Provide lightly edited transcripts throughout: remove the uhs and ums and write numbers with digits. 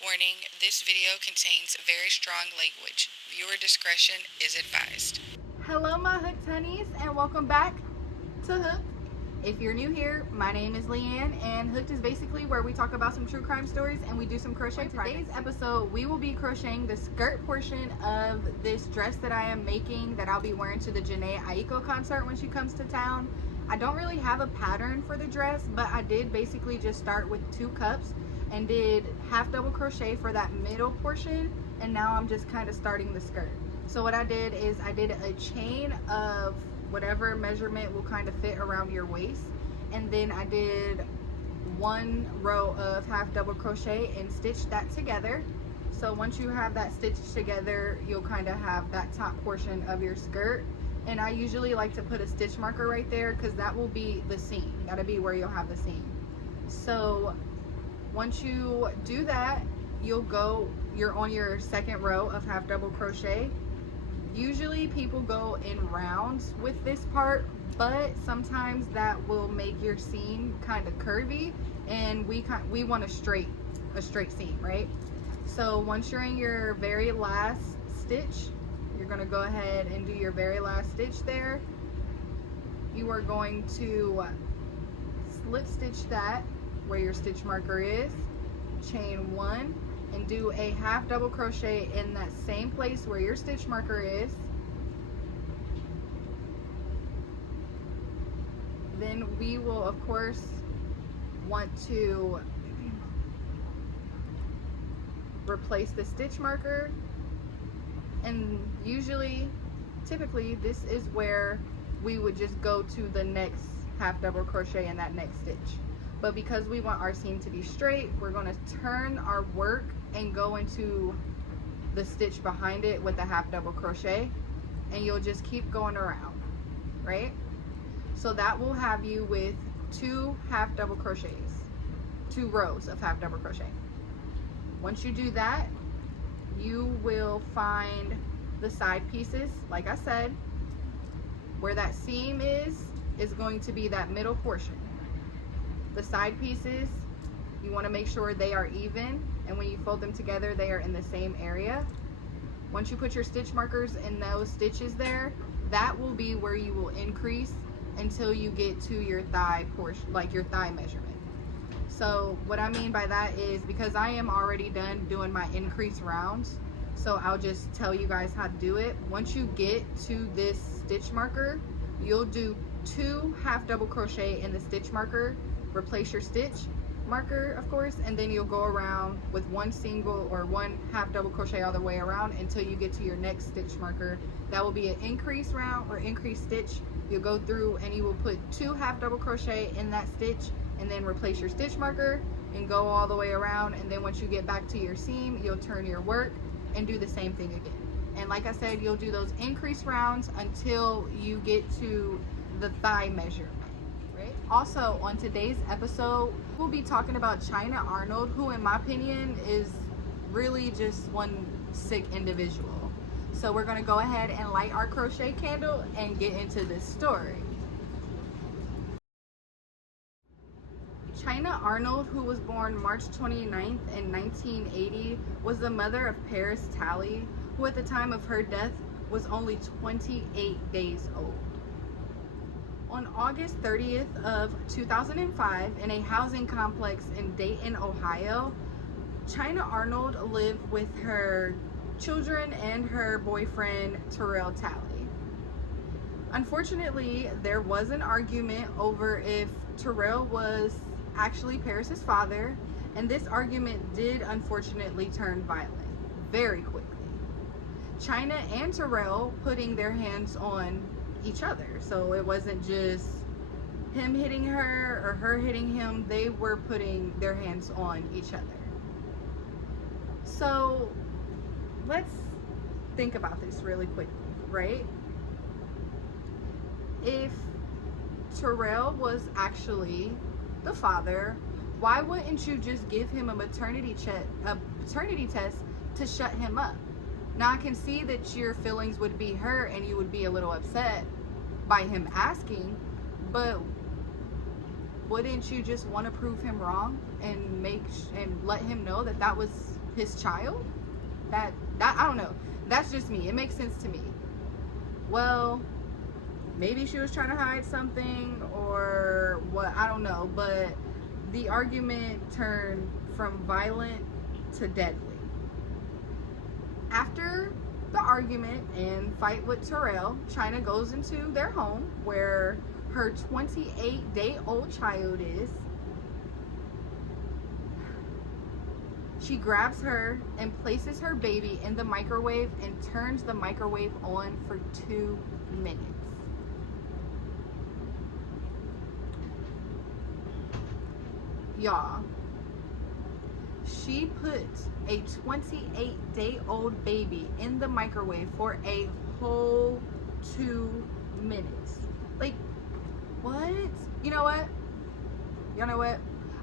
Warning, this video contains very strong language. Viewer discretion is advised. Hello, my Hooked Honeys, and welcome back to Hooked. If you're new here, my name is Leanne, and Hooked is basically where we talk about some true crime stories and we do some crochet. In today's episode, we will be crocheting the skirt portion of this dress that I am making that I'll be wearing to the Janae Aiko concert when she comes to town. I don't really have a pattern for the dress, but I did basically just start with 2 cups and did half double crochet for that middle portion, and now I'm just kind of starting the skirt. So what I did is I did a chain of whatever measurement will kind of fit around your waist, and then I did 1 row of half double crochet and stitched that together. So once you have that stitched together, you'll kind of have that top portion of your skirt. And I usually like to put a stitch marker right there because that will be the seam. That'll be where you'll have the seam. So once you do that, you're on your 2nd row of half double crochet. Usually people go in rounds with this part, but sometimes that will make your seam kind of curvy, and we want a straight seam, right? So once you're in your very last stitch, you're going to go ahead and do your very last stitch there. You are going to slip stitch that where your stitch marker is, chain 1, and do a half double crochet in that same place where your stitch marker is. Then we will of course want to replace the stitch marker, and typically this is where we would just go to the next half double crochet in that next stitch. But because we want our seam to be straight, we're going to turn our work and go into the stitch behind it with the half double crochet, and you'll just keep going around, right? So that will have you with 2 half double crochets, 2 rows of half double crochet. Once you do that, you will find the side pieces. Like I said, where that seam is going to be that middle portion. The side pieces, you want to make sure they are even, and when you fold them together, they are in the same area. Once you put your stitch markers in those stitches there, that will be where you will increase until you get to your thigh portion, like your thigh measurement. So what I mean by that is, because I am already done doing my increase rounds, so I'll just tell you guys how to do it. Once you get to this stitch marker, you'll do 2 half double crochet in the stitch marker, replace your stitch marker of course, and then you'll go around with 1 single or 1 half double crochet all the way around until you get to your next stitch marker. That will be an increase round or increase stitch. You'll go through and you will put 2 half double crochet in that stitch, and then replace your stitch marker and go all the way around. And then once you get back to your seam, you'll turn your work and do the same thing again. And like I said, you'll do those increase rounds until you get to the thigh measurement. Also, on today's episode, we'll be talking about China Arnold, who in my opinion is really just one sick individual. So we're going to go ahead and light our crochet candle and get into this story. China Arnold, who was born March 29th in 1980, was the mother of Paris Talley, who at the time of her death was only 28 days old. On August 30th of 2005, in a housing complex in Dayton, Ohio, China Arnold lived with her children and her boyfriend, Terrell Talley. Unfortunately, there was an argument over if Terrell was actually Paris's father, and this argument did unfortunately turn violent very quickly. China and Terrell putting their hands on each other. So it wasn't just him hitting her or her hitting him, they were putting their hands on each other. So let's think about this really quickly, right? If Terrell was actually the father, why wouldn't you just give him a paternity test to shut him up? Now I can see that your feelings would be hurt and you would be a little upset by him asking, but wouldn't you just want to prove him wrong and let him know that that was his child? That I don't know. That's just me. It makes sense to me. Well, maybe she was trying to hide something or what, I don't know, but the argument turned from violent to deadly. After the argument and fight with Terrell, China goes into their home where her 28-day-old child is. She grabs her and places her baby in the microwave and turns the microwave on for 2 minutes. Y'all, she put a 28-day-old baby in the microwave for a whole 2 minutes. Like, what? You know what? You know what?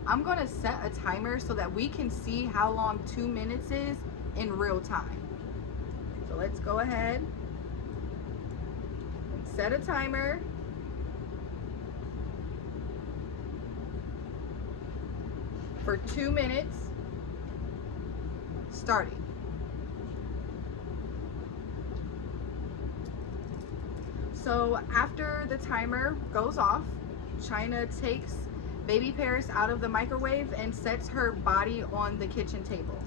I'm gonna set a timer so that we can see how long 2 minutes is in real time. So let's go ahead and set a timer. For 2 minutes, starting. So after the timer goes off, China takes baby Paris out of the microwave and sets her body on the kitchen table.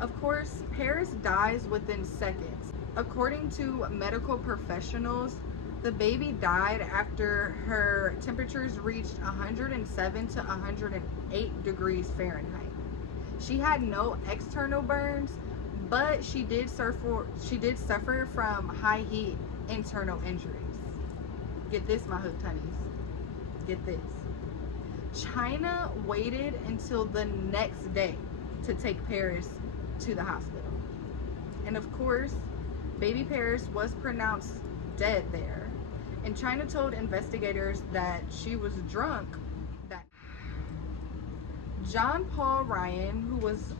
Of course, Paris dies within seconds. According to medical professionals, the baby died after her temperatures reached 107 to 108 degrees Fahrenheit. She had no external burns, but she did suffer from high heat internal injuries. Get this, my hooked honeys. Get this. China waited until the next day to take Paris to the hospital. And of course, baby Paris was pronounced dead there. And China told investigators that she was drunk. That John Paul Ryan, who was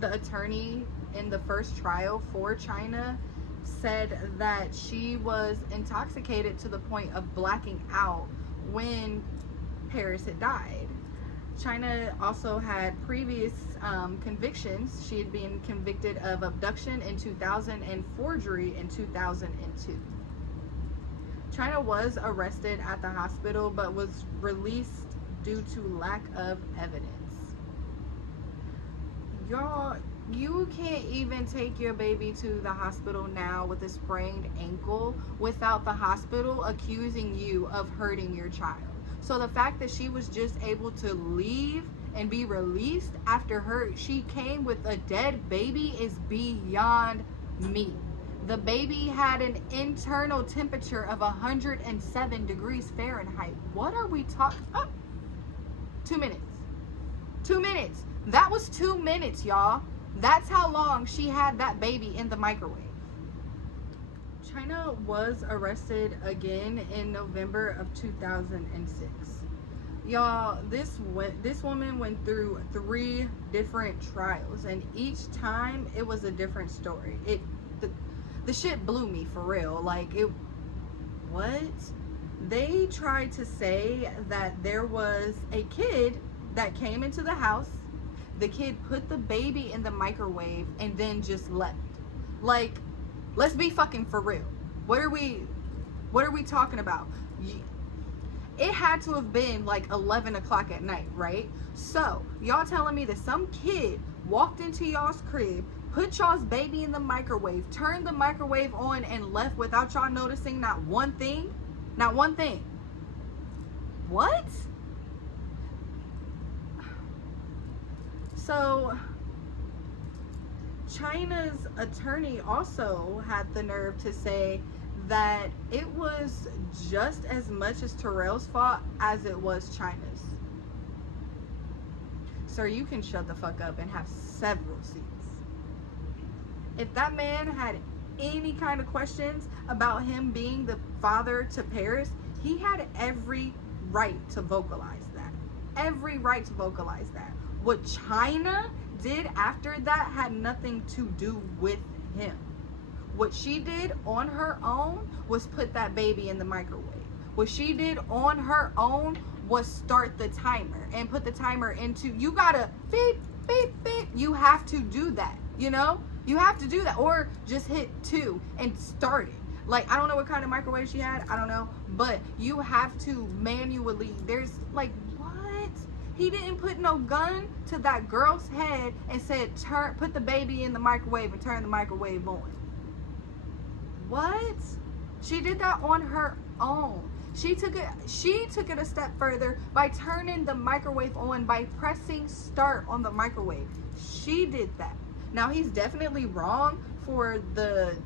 the attorney in the first trial for China, said that she was intoxicated to the point of blacking out when Paris had died. China also had previous convictions. She had been convicted of abduction in 2000 and forgery in 2002. China was arrested at the hospital but was released due to lack of evidence. Y'all, you can't even take your baby to the hospital now with a sprained ankle without the hospital accusing you of hurting your child. So the fact that she was just able to leave and be released after she came with a dead baby is beyond me. The baby had an internal temperature of 107 degrees Fahrenheit. What are we talking? Oh, 2 minutes. 2 minutes. That was 2 minutes, y'all. That's how long she had that baby in the microwave. China was arrested again in November of 2006. Y'all, this woman went through 3 different trials, and each time it was a different story. The shit blew me for real. Like, what? They tried to say that there was a kid that came into the house. The kid put the baby in the microwave and then just left. Like, let's be fucking for real. What are we talking about? It had to have been like 11 o'clock at night, right? So, y'all telling me that some kid walked into y'all's crib, put y'all's baby in the microwave, turned the microwave on, and left without y'all noticing not one thing? Not one thing. What? So, China's attorney also had the nerve to say that it was just as much as Terrell's fault as it was China's. Sir, you can shut the fuck up and have several seats. If that man had any kind of questions about him being the father to Paris, he had every right to vocalize that. Every right to vocalize that. What China did after that had nothing to do with him. What she did on her own was put that baby in the microwave. What she did on her own was start the timer and put the timer into, you gotta beep, beep, beep. You have to do that, you know? You have to do that, or just hit 2 and start it. Like, I don't know what kind of microwave she had, I don't know, but you have to manually, there's like, what? He didn't put no gun to that girl's head and said, put the baby in the microwave and turn the microwave on. What? She did that on her own. She took it a step further by turning the microwave on by pressing start on the microwave. She did that. Now, he's definitely wrong for the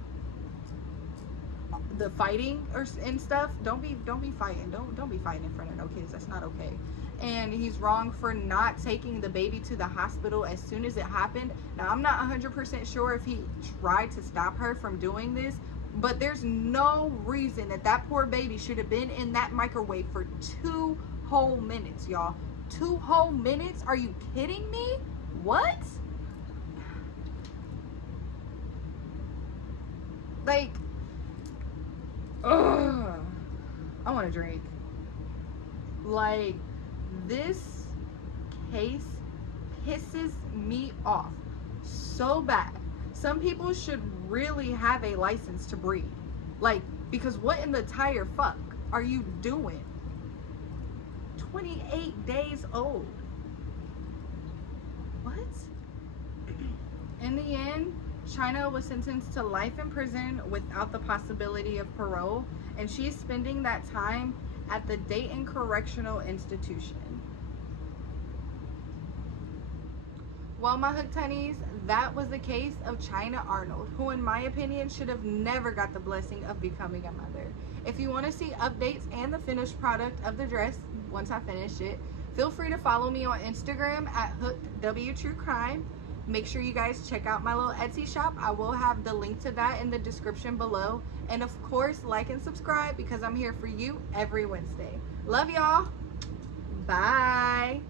fighting and stuff. Don't be fighting. Don't be fighting in front of no kids. That's not okay. And he's wrong for not taking the baby to the hospital as soon as it happened. Now, I'm not 100% sure if he tried to stop her from doing this, but there's no reason that poor baby should have been in that microwave for 2 whole minutes, y'all. 2 whole minutes? Are you kidding me? What? Like, ugh, I want to drink. Like, this case pisses me off so bad. Some people should really have a license to breed. Like, because what in the tire fuck are you doing? 28 days old. What? In the end, China was sentenced to life in prison without the possibility of parole, and she's spending that time at the Dayton Correctional Institution. Well, my hooked honeys, that was the case of China Arnold, who in my opinion should have never got the blessing of becoming a mother. If you want to see updates and the finished product of the dress once I finish it, feel free to follow me on Instagram at hookedwtruecrime. Make sure you guys check out my little Etsy shop. I will have the link to that in the description below. And of course, like and subscribe because I'm here for you every Wednesday. Love y'all. Bye.